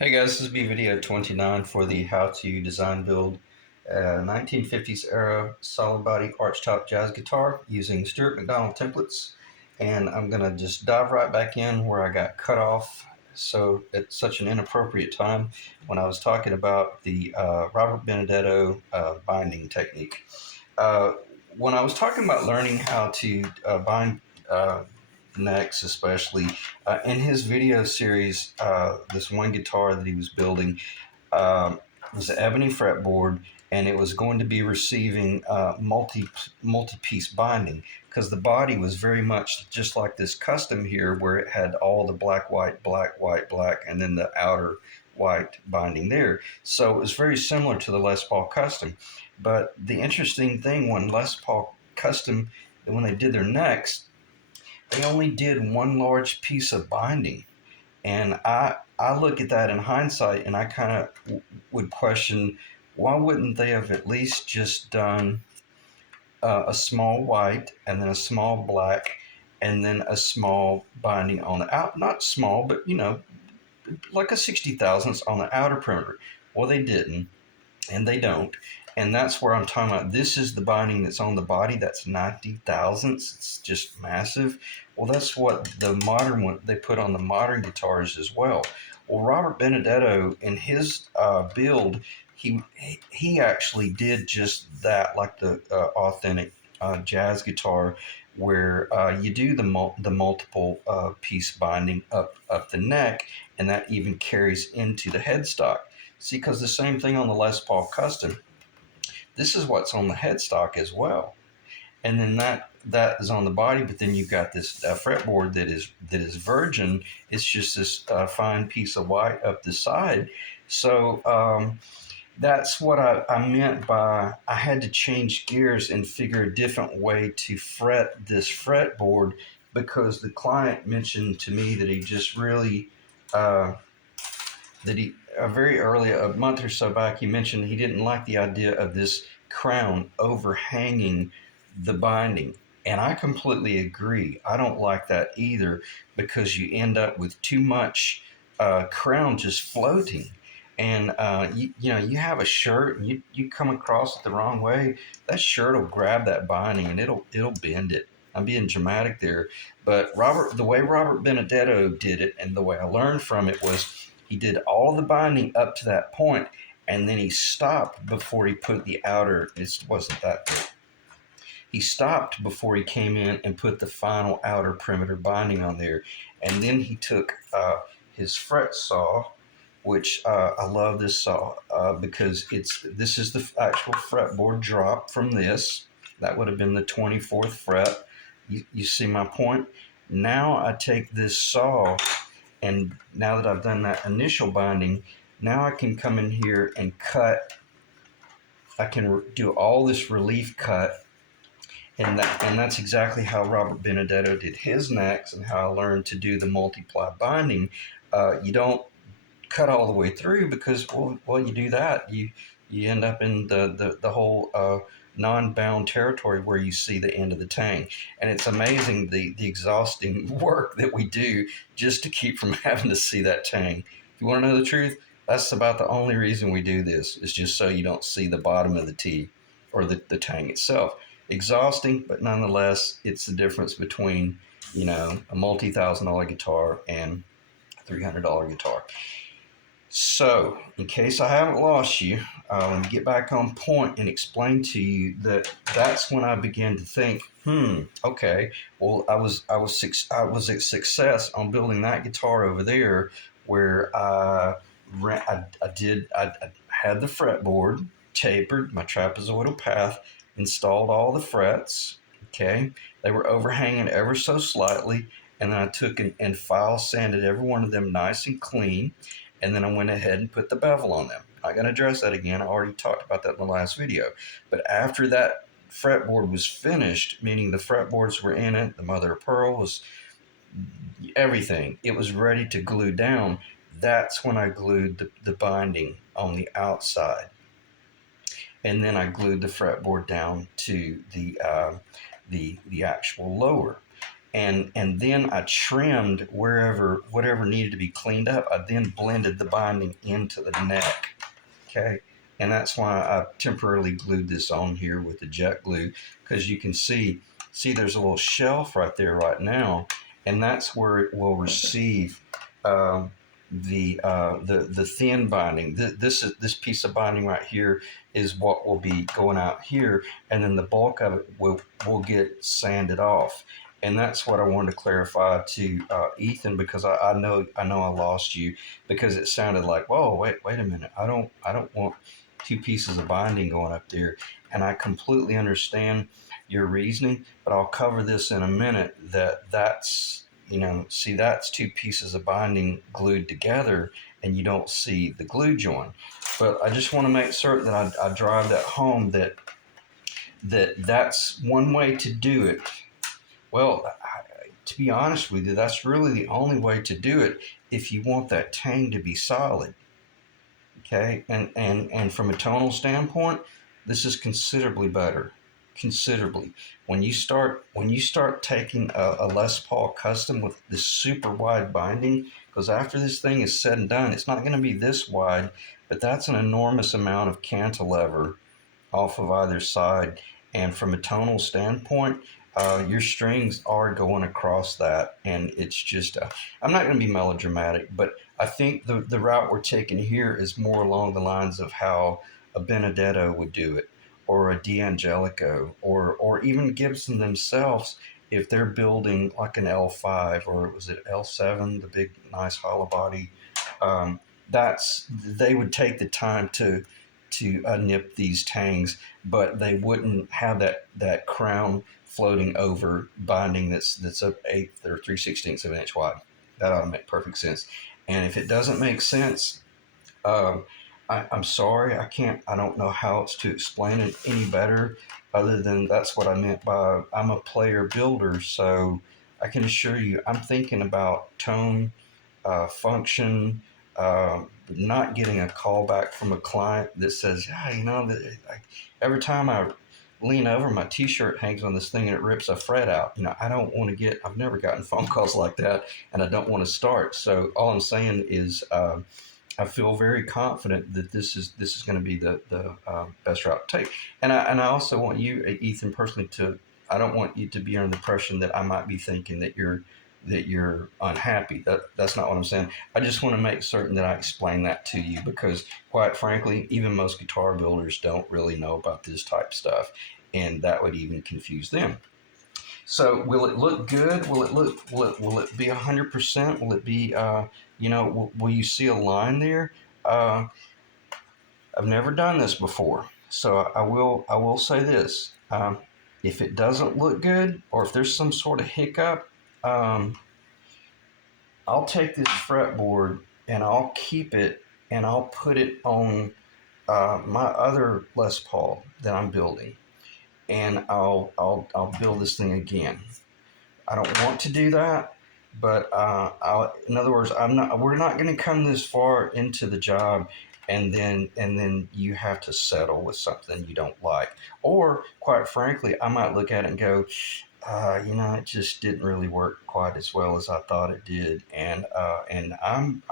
Hey guys, this is video 29 for the how to design build 1950s era solid body archtop jazz guitar using Stuart McDonald templates. And I'm going to just dive right back in where I got cut off so at such an inappropriate time when I was talking about the Robert Benedetto binding technique. Uh, when I was talking about learning how to bind necks, especially in his video series, this one guitar that he was building was an ebony fretboard, and it was going to be receiving multi-piece binding because the body was very much just like this custom here, where it had all the black, white, black, white, black, and then the outer white binding there. So it was very similar to the Les Paul Custom. But the interesting thing when Les Paul Custom, when they did their necks, they only did one large piece of binding. And I look at that in hindsight and I kind of would question, why wouldn't they have at least just done a small white and then a small black and then a small binding on the out, not small, but like a 60 thousandths on the outer perimeter. Well, they didn't, and they don't. And that's where I'm talking about. This is the binding that's on the body. That's 90 thousandths. It's just massive. Well, that's what the modern one they put on the modern guitars as well. Well, Robert Benedetto in his build, he actually did just that, like the authentic jazz guitar, where you do the multiple piece binding up the neck, and that even carries into the headstock. See, because the same thing on the Les Paul Custom, this is what's on the headstock as well, and then that is on the body. But then you've got this fretboard that is virgin. It's just this fine piece of white up the side. So that's what I meant by I had to change gears and figure a different way to fret this fretboard, because the client mentioned to me that he just really that he very early, a month or so back, he mentioned he didn't like the idea of this crown overhanging the binding. And I completely agree. I don't like that either, because you end up with too much crown just floating. And you have a shirt and you come across it the wrong way, that shirt will grab that binding and it'll bend it. I'm being dramatic there, but the way Robert Benedetto did it, and the way I learned from it, was he did all the binding up to that point, and then he stopped before he put the outer. It wasn't that big. He stopped before he came in and put the final outer perimeter binding on there, and then he took his fret saw, which I love this saw because this is the actual fretboard drop from this. That would have been the 24th fret. You see my point? Now I take this saw, and now that I've done that initial binding, now I can come in here and cut. I can do all this relief cut, and that's exactly how Robert Benedetto did his necks, and how I learned to do the multiply binding. You don't cut all the way through, because well you do that, you end up in the whole non-bound territory where you see the end of the tang. And it's amazing the exhausting work that we do just to keep from having to see that tang. If you want to know the truth, that's about the only reason we do this, is just so you don't see the bottom of the T or the tang itself. Exhausting, but nonetheless, it's the difference between a multi-$1,000 guitar and a $300 guitar. So, in case I haven't lost you, let me get back on point and explain to you that that's when I began to think, okay, well, I was a success on building that guitar over there, where I had the fretboard tapered, my trapezoidal path, installed all the frets. Okay, they were overhanging ever so slightly, and then I took and file sanded every one of them nice and clean. And then I went ahead and put the bevel on them. I'm not going to address that again. I already talked about that in the last video. But after that fretboard was finished, meaning the fretboards were in it, the mother of pearl was everything, it was ready to glue down. That's when I glued the binding on the outside. And then I glued the fretboard down to the actual lower. and then I trimmed whatever needed to be cleaned up. I then blended the binding into the neck. Okay, and that's why I temporarily glued this on here with the jet glue, because you can see there's a little shelf right there right now, and that's where it will receive um, the thin binding. This piece of binding right here is what will be going out here, and then the bulk of it will get sanded off. And that's what I wanted to clarify to Ethan, because I know I lost you, because it sounded like, whoa, wait a minute, I don't want two pieces of binding going up there. And I completely understand your reasoning, but I'll cover this in a minute. That's see, that's two pieces of binding glued together, and you don't see the glue joint. But I just want to make certain that I drive that home, that's one way to do it. Well, to be honest with you, that's really the only way to do it if you want that tang to be solid. Okay, and from a tonal standpoint, this is considerably better. Considerably. When you start taking a Les Paul Custom with this super wide binding, because after this thing is said and done, it's not going to be this wide, but that's an enormous amount of cantilever off of either side. And from a tonal standpoint, your strings are going across that, and it's just I'm not going to be melodramatic, but I think the route we're taking here is more along the lines of how a Benedetto would do it, or a D'Angelico, or even Gibson themselves, if they're building like an L5, or was it L7, the big nice hollow body. They would take the time to nip these tangs, but they wouldn't have that crown floating over binding that's an eighth or 3/16 of an inch wide. That ought to make perfect sense. And if it doesn't make sense, um, I'm sorry, I don't know how else to explain it any better, other than that's what I meant by I'm a player builder. So I can assure you, I'm thinking about tone, function, not getting a call back from a client that says, yeah, every time I lean over, my t-shirt hangs on this thing and it rips a fret out. I don't want to I've never gotten phone calls like that, and I don't want to start. So all I'm saying is, I feel very confident that this is going to be the best route to take. And I also want you, Ethan, personally, I don't want you to be under the impression that I might be thinking that you're unhappy. That's not what I'm saying. I just want to make certain that I explain that to you, because quite frankly, even most guitar builders don't really know about this type of stuff, and that would even confuse them. So will it look good? Will it be 100%? Will it be will you see a line there? I've never done this before, so I will say this. If it doesn't look good, or if there's some sort of hiccup, I'll take this fretboard and I'll keep it, and I'll put it on my other Les Paul that I'm building, and I'll build this thing again. I don't want to do that, but in other words, we're not going to come this far into the job, and then you have to settle with something you don't like, or quite frankly, I might look at it and go, it just didn't really work quite as well as I thought it did, and I'm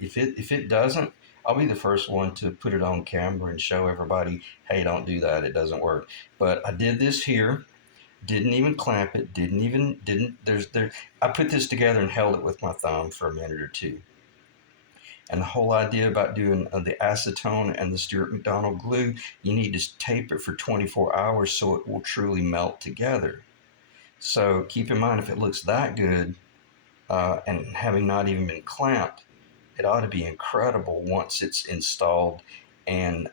if it doesn't, I'll be the first one to put it on camera and show everybody, hey, don't do that, it doesn't work. But I did this here. Didn't even clamp it. I put this together and held it with my thumb for a minute or two. And the whole idea about doing the acetone and the Stewart McDonald glue, you need to tape it for 24 hours so it will truly melt together. So keep in mind, if it looks that good, and having not even been clamped, it ought to be incredible once it's installed and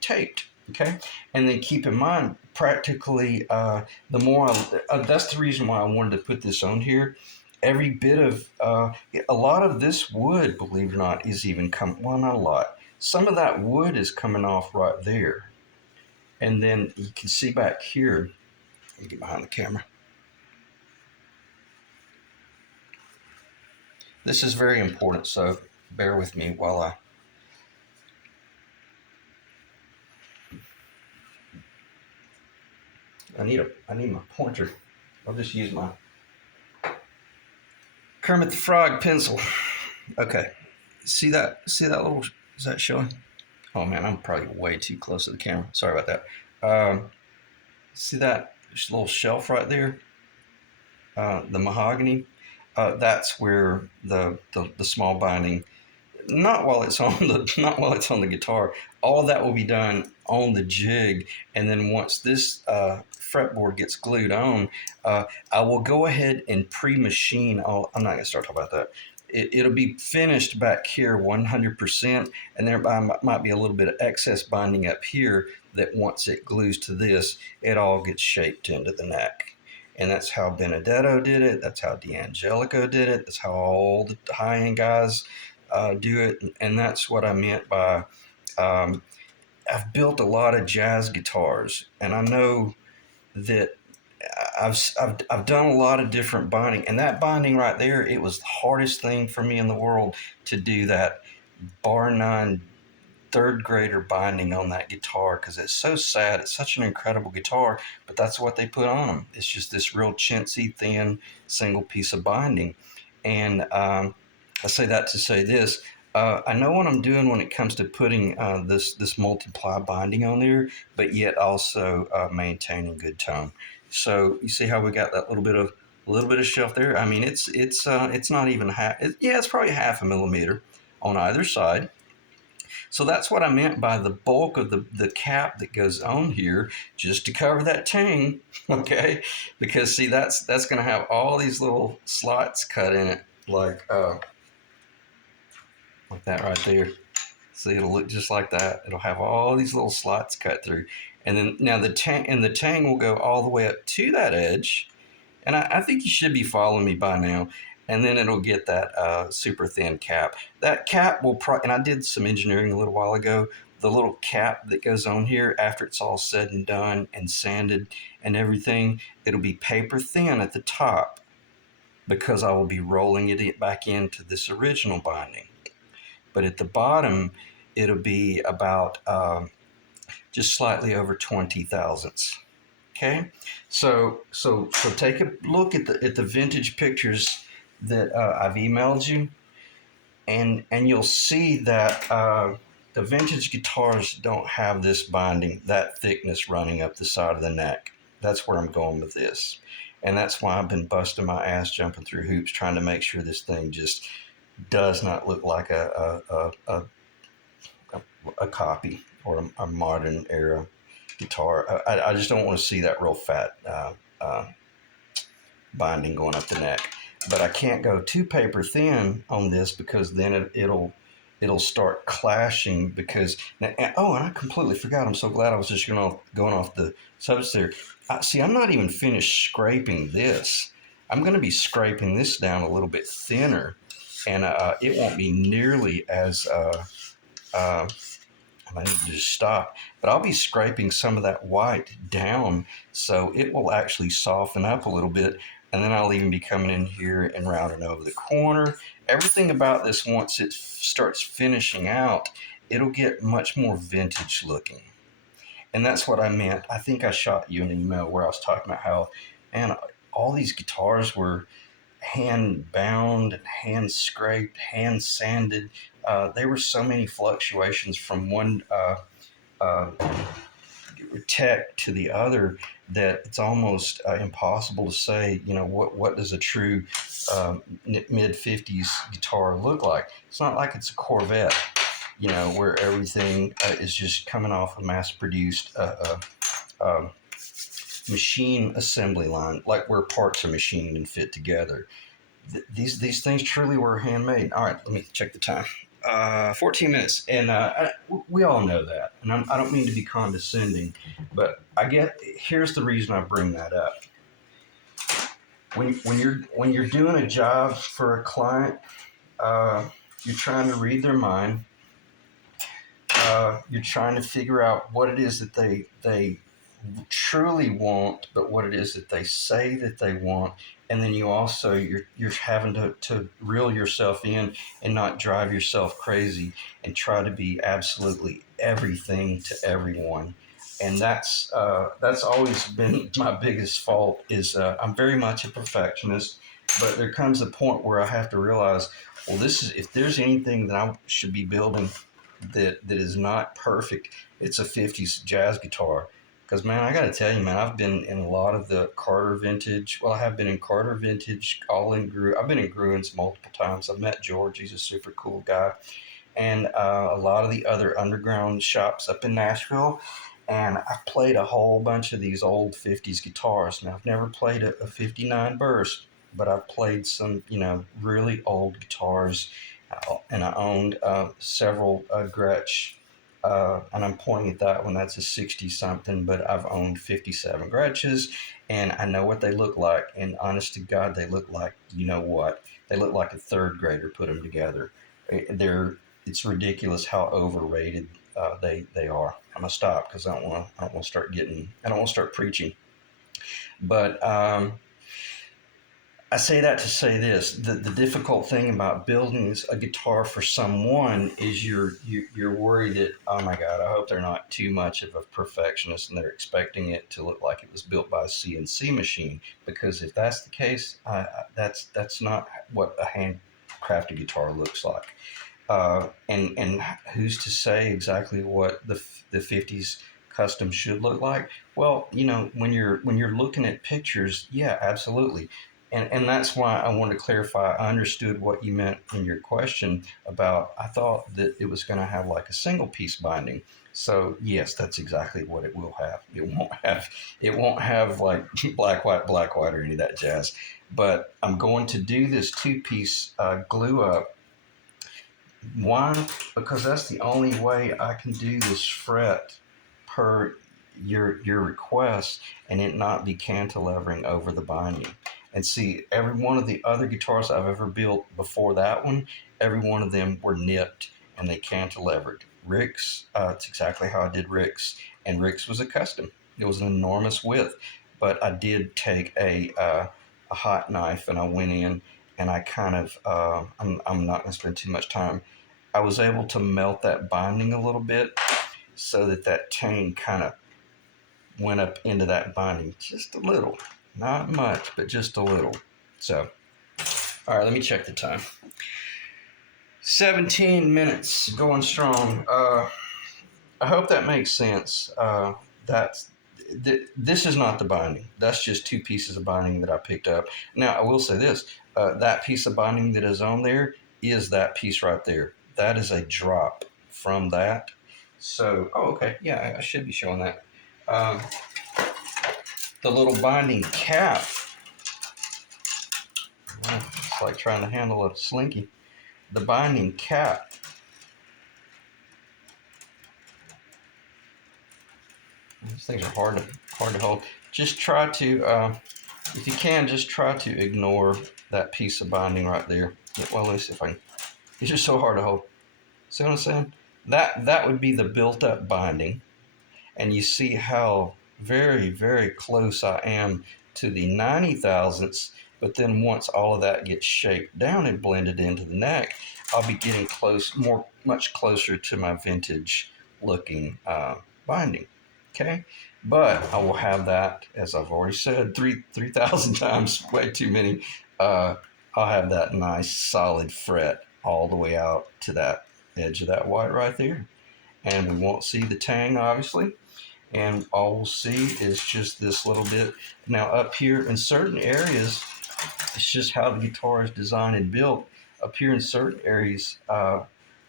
taped. Okay, and then keep in mind, practically, the more that's the reason why I wanted to put this on here. Every bit of a lot of this wood, believe it or not, is even well, not a lot. Some of that wood is coming off right there, and then you can see back here. Let me get behind the camera. This is very important, so bear with me while I need my pointer. I'll just use my Kermit the Frog pencil. Okay, see that? See that little? Is that showing? Oh man, I'm probably way too close to the camera. Sorry about that. See that little shelf right there? The mahogany. That's where the small binding. Not while it's on the not while it's on the guitar. All that will be done on the jig, and then once this fretboard gets glued on, I will go ahead and pre-machine all. I'm not going to start talking about that. It'll be finished back here 100%, and there might be a little bit of excess binding up here that once it glues to this, it all gets shaped into the neck. And that's how Benedetto did it. That's how D'Angelico did it. That's how all the high-end guys do it. And that's what I meant by I've built a lot of jazz guitars, and I know that I've done a lot of different binding, and that binding right there, it was the hardest thing for me in the world to do that, bar none, third grader binding on that guitar, because it's so sad. It's such an incredible guitar, but that's what they put on them. It's just this real chintzy, thin, single piece of binding. And I say that to say this. I know what I'm doing when it comes to putting this multiply binding on there, but yet also maintaining good tone. So you see how we got that little bit of shelf there. I mean, it's not even half. Yeah, it's probably half a millimeter on either side. So that's what I meant by the bulk of the cap that goes on here, just to cover that tang, okay? Because see, that's going to have all these little slots cut in it, like that right there. See, it'll look just like that. It'll have all these little slots cut through, and then now the tang will go all the way up to that edge, and I think you should be following me by now. And then it'll get that super thin cap. That cap will and I did some engineering a little while ago. The little cap that goes on here after it's all said and done and sanded and everything, it'll be paper thin at the top because I will be rolling it back into this original binding. But at the bottom, it'll be about just slightly over 20 thousandths. Okay, so take a look at the vintage pictures that I've emailed you, and you'll see that the vintage guitars don't have this binding, that thickness running up the side of the neck. That's where I'm going with this, and that's why I've been busting my ass jumping through hoops trying to make sure this thing just does not look like a copy or a modern era guitar. I just don't want to see that real fat binding going up the neck. But I can't go too paper thin on this because then it'll start clashing. Because and I completely forgot. I'm so glad I was just going off the subject there. See, I'm not even finished scraping this. I'm going to be scraping this down a little bit thinner, and it won't be nearly as I need to just stop. But I'll be scraping some of that white down so it will actually soften up a little bit. And then I'll even be coming in here and rounding over the corner. Everything about this, once it starts finishing out, it'll get much more vintage looking. And that's what I meant. I think I shot you an email where I was talking about how, man, all these guitars were hand bound, hand scraped, hand sanded. There were so many fluctuations from one tech to the other that it's almost impossible to say, what does a true mid 50s guitar look like. It's not like it's a Corvette, where everything is just coming off a mass produced machine assembly line, like where parts are machined and fit together. These things truly were handmade. All right, let me check the time. 14 minutes, and we all know that. And I don't mean to be condescending, but here's the reason I bring that up. When you're doing a job for a client, you're trying to read their mind. You're trying to figure out what it is that they truly want, but what it is that they say that they want. And then you're having to reel yourself in and not drive yourself crazy and try to be absolutely everything to everyone. And that's always been my biggest fault. Is I'm very much a perfectionist, But there comes a point where I have to realize, well, this is, if there's anything that I should be building that is not perfect, it's a 50s jazz guitar. Because man, I got to tell you, man, I've been in a lot of the Carter vintage. Well, I have been in Carter vintage, all in I've been in Gruins multiple times. I've met George; he's a super cool guy, and a lot of the other underground shops up in Nashville. And I've played a whole bunch of these old 50s guitars. Now, I've never played a 59 burst, but I've played some, really old guitars. And I owned several Gretsch. And I'm pointing at that one, that's a 60 something, but I've owned 57 Gretches, and I know what they look like. And honest to God, they look like, you know what? They look like a third grader put them together. They're It's ridiculous how overrated they are. I'm gonna stop because I don't want to start getting I don't want to start preaching. But I say that to say this: the difficult thing about building a guitar for someone is you're worried that, oh my God, I hope they're not too much of a perfectionist and they're expecting it to look like it was built by a CNC machine. Because if that's the case, that's not what a handcrafted guitar looks like. And who's to say exactly what the 50s custom should look like? Well, when you're looking at pictures, yeah, absolutely. And that's why I wanted to clarify. I understood what you meant in your question about, I thought that it was going to have like a single piece binding. So yes, that's exactly what it will have. It won't have like black white or any of that jazz. But I'm going to do this two-piece glue up. Why? Because that's the only way I can do this fret per your request and it not be cantilevering over the binding. And see, every one of the other guitars I've ever built before that one, every one of them were nipped and they cantilevered. Rick's, it's exactly how I did Rick's, and Rick's was a custom. It was an enormous width, but I did take a hot knife and I went in and I kind of I'm not going to spend too much time. I was able to melt that binding a little bit so that that tang kind of went up into that binding just a little, not much, but just a little. So, all right, let me check the time. 17 minutes, going strong. I hope that makes sense. This is not the binding. That's just two pieces of binding that I picked up. Now, I will say this: that piece of binding that is on there is that piece right there. That is a drop from that. So, oh, okay, yeah, I should be showing that. Um, the little binding cap. It's like trying to handle a slinky. The binding cap. These things are hard to hold. Just try to, if you can, just try to ignore that piece of binding right there. Well, let me see if I can. It's just so hard to hold. See what I'm saying? That would be the built-up binding, and you see how very, very close I am to the 90 thousandths. But then once all of that gets shaped down and blended into the neck, I'll be getting much closer to my vintage looking binding. Okay, but I will have that, as I've already said, 3,000 times, way too many. I'll have that nice solid fret all the way out to that edge of that white right there, and we won't see the tang, obviously, and all we'll see is just this little bit. Now up here in certain areas, it's just how the guitar is designed and built. Up here in certain areas,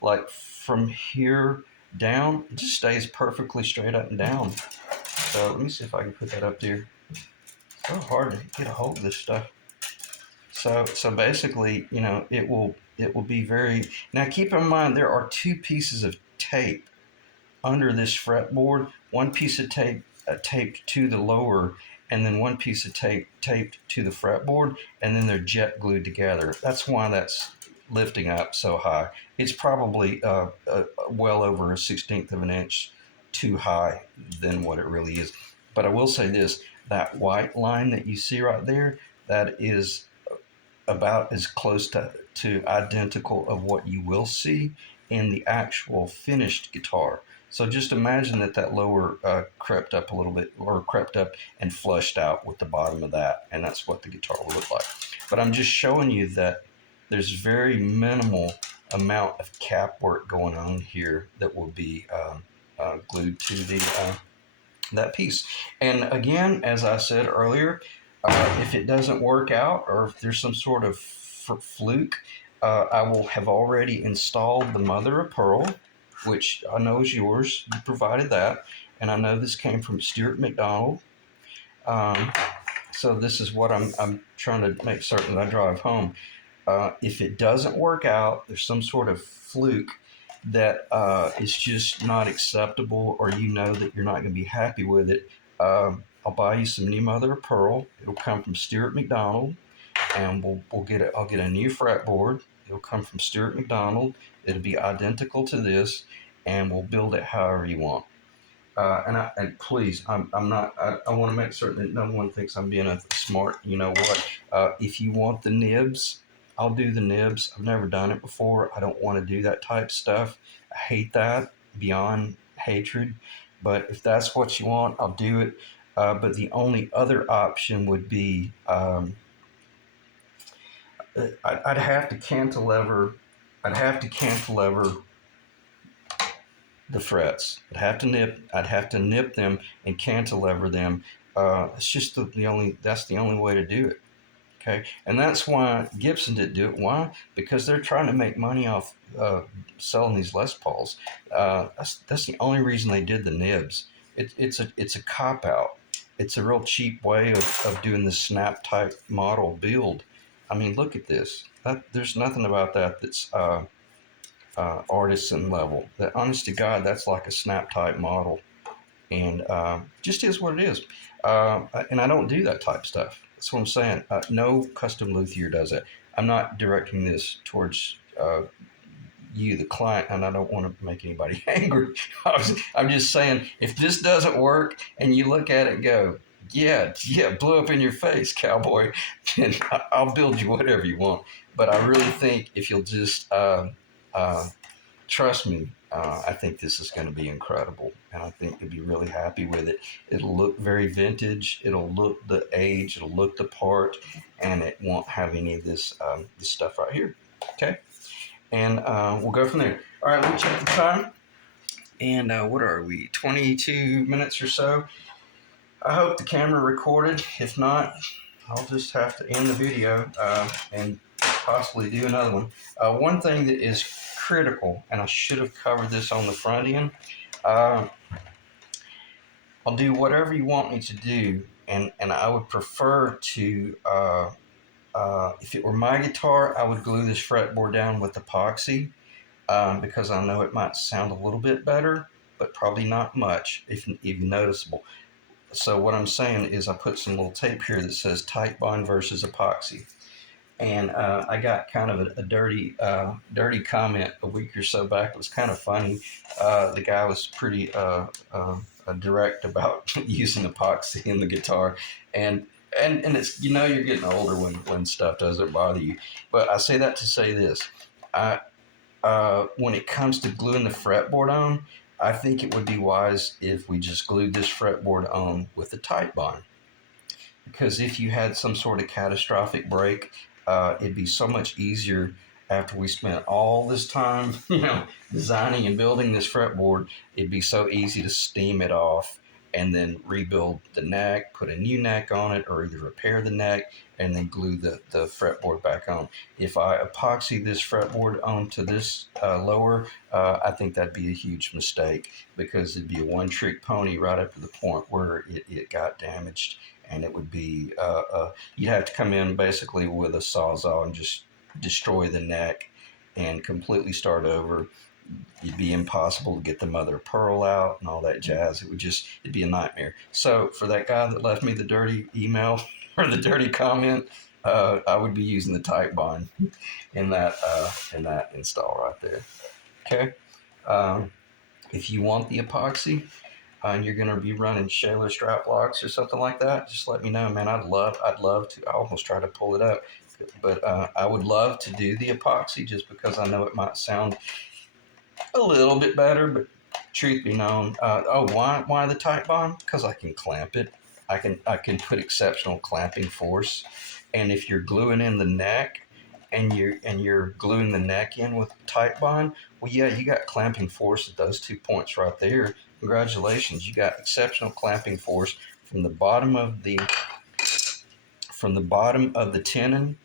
like from here down, it just stays perfectly straight up and down. So let me see if I can put that up there. It's so hard to get a hold of this stuff. So basically, it will be very. Now keep in mind there are two pieces of tape under this fretboard. One piece of tape taped to the lower, and then one piece of tape taped to the fretboard, and then they're jet glued together. That's why that's lifting up so high. It's probably well over a 16th of an inch too high than what it really is. But I will say this: that white line that you see right there, that is about as close to identical of what you will see in the actual finished guitar. So just imagine that lower crept up a little bit, or crept up and flushed out with the bottom of that, and that's what the guitar will look like. But I'm just showing you that there's very minimal amount of cap work going on here that will be glued to the that piece. And again, as I said earlier, if it doesn't work out, or if there's some sort of fluke, I will have already installed the mother of pearl, which I know is yours. You provided that, and I know this came from Stuart McDonald. Um, so this is what I'm trying to make certain that I drive home. If it doesn't work out, there's some sort of fluke that is just not acceptable, or you know that you're not going to be happy with it, I'll buy you some new mother of pearl. It'll come from Stuart McDonald, and we'll get it. I'll get a new fretboard. It'll come from Stuart McDonald. It'll be identical to this, and we'll build it however you want. And please, I'm not. I want to make certain that no one thinks I'm being a smart. You know what? If you want the nibs, I'll do the nibs. I've never done it before. I don't want to do that type stuff. I hate that beyond hatred. But if that's what you want, I'll do it. But the only other option would be I'd have to cantilever. I'd have to cantilever the frets. I'd have to nip them and cantilever them. It's just that's the only way to do it. Okay, and that's why Gibson didn't do it. Why? Because they're trying to make money off selling these Les Pauls. That's the only reason they did the nibs. It's a cop out. It's a real cheap way of doing the snap type model build. I mean, look at this. There's nothing about that that's artisan level. That, honest to God, that's like a snap type model, and just is what it is. And I don't do that type stuff. That's what I'm saying. No custom luthier does it. I'm not directing this towards you, the client, and I don't want to make anybody angry. I'm just saying, if this doesn't work and you look at it and go, yeah, blew up in your face, cowboy, and I'll build you whatever you want. But I really think if you'll just trust me, I think this is going to be incredible, and I think you'll be really happy with it. It'll look very vintage. It'll look the age. It'll look the part, and it won't have any of this stuff right here. Okay, and we'll go from there. All right, let me check the time. And what are we? 22 minutes or so. I hope the camera recorded. If not, I'll just have to end the video and possibly do another one. One thing that is critical, and I should have covered this on the front end, I'll do whatever you want me to do, and I would prefer to, if it were my guitar, I would glue this fretboard down with epoxy, because I know it might sound a little bit better, but probably not much, if even noticeable. So what I'm saying is I put some little tape here that says Titebond versus epoxy. And I got kind of a dirty comment a week or so back. It was kind of funny. The guy was pretty direct about using epoxy in the guitar, and it's, you know, you're getting older when stuff doesn't bother you. But I say that to say this: when it comes to gluing the fretboard on, I think it would be wise if we just glued this fretboard on with the Titebond, because if you had some sort of catastrophic break, it'd be so much easier after we spent all this time, designing and building this fretboard. It'd be so easy to steam it off and then rebuild the neck, put a new neck on it, or either repair the neck and then glue the fretboard back on. If I epoxy this fretboard onto this lower, I think that'd be a huge mistake, because it'd be a one-trick pony right up to the point where it got damaged, and it would be, you'd have to come in basically with a sawzall and just destroy the neck and completely start over. It'd be impossible to get the mother of pearl out and all that jazz. It'd be a nightmare. So for that guy that left me the dirty email or the dirty comment, I would be using the Titebond in that install right there. Okay. If you want the epoxy, and you're going to be running Shaler strap locks or something like that, just let me know, man. I'd love to. I almost try to pull it up, but I would love to do the epoxy, just because I know it might sound a little bit better, but truth be known, why the tight bond? Because I can clamp it. I can put exceptional clamping force, and if you're gluing in the neck, and you're gluing the neck in with tight bond, well, yeah, you got clamping force at those 2 points right there. Congratulations, you got exceptional clamping force from the bottom of the tenon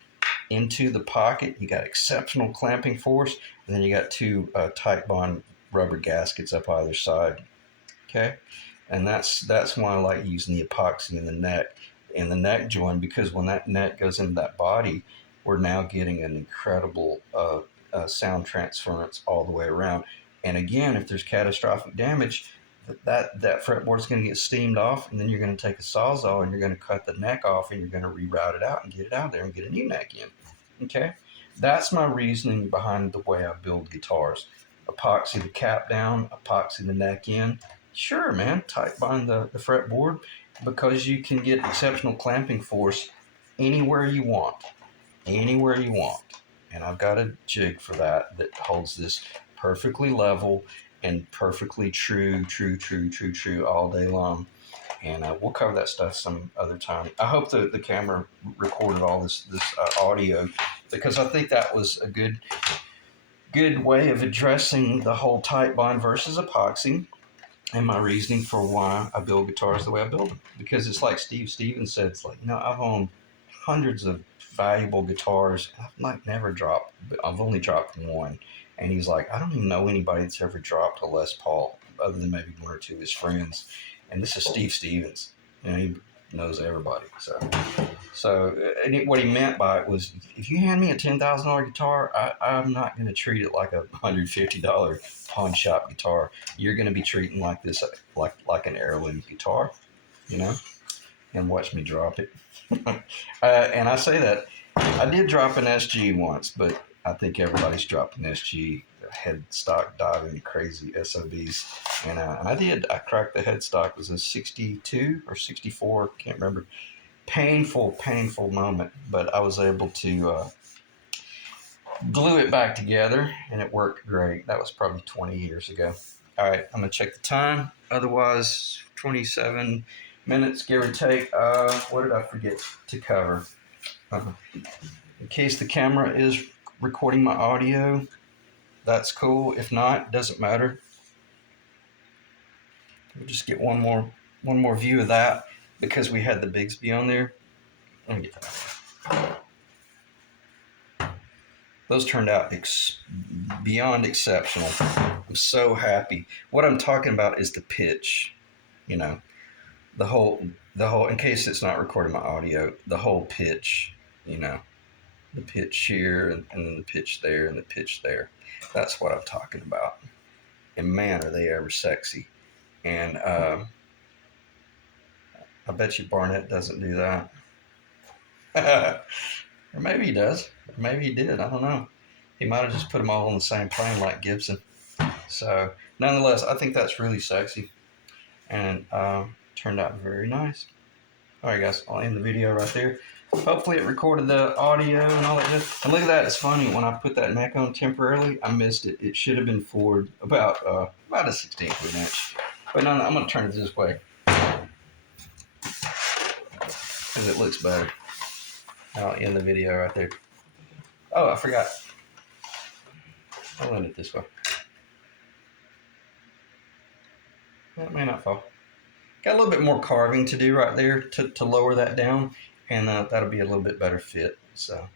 into the pocket. You got exceptional clamping force, and then you got two tight bond rubber gaskets up either side. Okay, and that's why I like using the epoxy in the neck joint, because when that neck goes into that body, we're now getting an incredible sound transference all the way around. And again, if there's catastrophic damage, that fretboard is going to get steamed off, and then you're going to take a sawzall and you're going to cut the neck off, and you're going to reroute it out and get it out there and get a new neck in. Okay, that's my reasoning behind the way I build guitars. Epoxy the cap down, epoxy the neck in. Sure, man, tight bind the fretboard, because you can get exceptional clamping force anywhere you want. Anywhere you want. And I've got a jig for that holds this perfectly level and perfectly true all day long. And we'll cover that stuff some other time. I hope the camera recorded all this audio, because I think that was a good way of addressing the whole tight bond versus epoxy, and my reasoning for why I build guitars the way I build them. Because it's like Steve Stevens said, it's like, I've owned hundreds of valuable guitars. I've only dropped one. And he's like, I don't even know anybody that's ever dropped a Les Paul, other than maybe one or two of his friends. And this is Steve Stevens. He knows everybody. So what he meant by it was, if you hand me a $10,000 guitar, I'm not going to treat it like a $150 pawn shop guitar. You're going to be treating like this, like an heirloom guitar, and watch me drop it. And I say that I did drop an SG once, but I think everybody's dropped an SG. Headstock diving crazy SOBs, and I did. I cracked the headstock. It was a 62 or 64, can't remember. Painful moment, but I was able to glue it back together, and it worked great. That was probably 20 years ago. All right, I'm gonna check the time. Otherwise, 27 minutes, give or take. What did I forget to cover? In case the camera is recording my audio, that's cool. If not, it doesn't matter. We'll just get one more view of that, because we had the Bigsby on there. Let me get that. Those turned out beyond exceptional. I'm so happy. What I'm talking about is the pitch. The whole. In case it's not recording my audio, the whole pitch. The pitch here, and then the pitch there, and the pitch there. That's what I'm talking about. And man, are they ever sexy. And I bet you Barnett doesn't do that. Or maybe he does. Or maybe he did. I don't know. He might have just put them all on the same plane like Gibson. So, nonetheless, I think that's really sexy. And turned out very nice. All right, guys. I'll end the video right there. Hopefully it recorded the audio and all that stuff. And look at that. It's funny. When I put that neck on temporarily, I missed it. It should have been forward about a 1/16 of an inch. But no, I'm going to turn it this way, because it looks better. I'll end the video right there. Oh, I forgot. I'll end it this way. That may not fall. Got a little bit more carving to do right there to lower that down, and that'll be a little bit better fit. So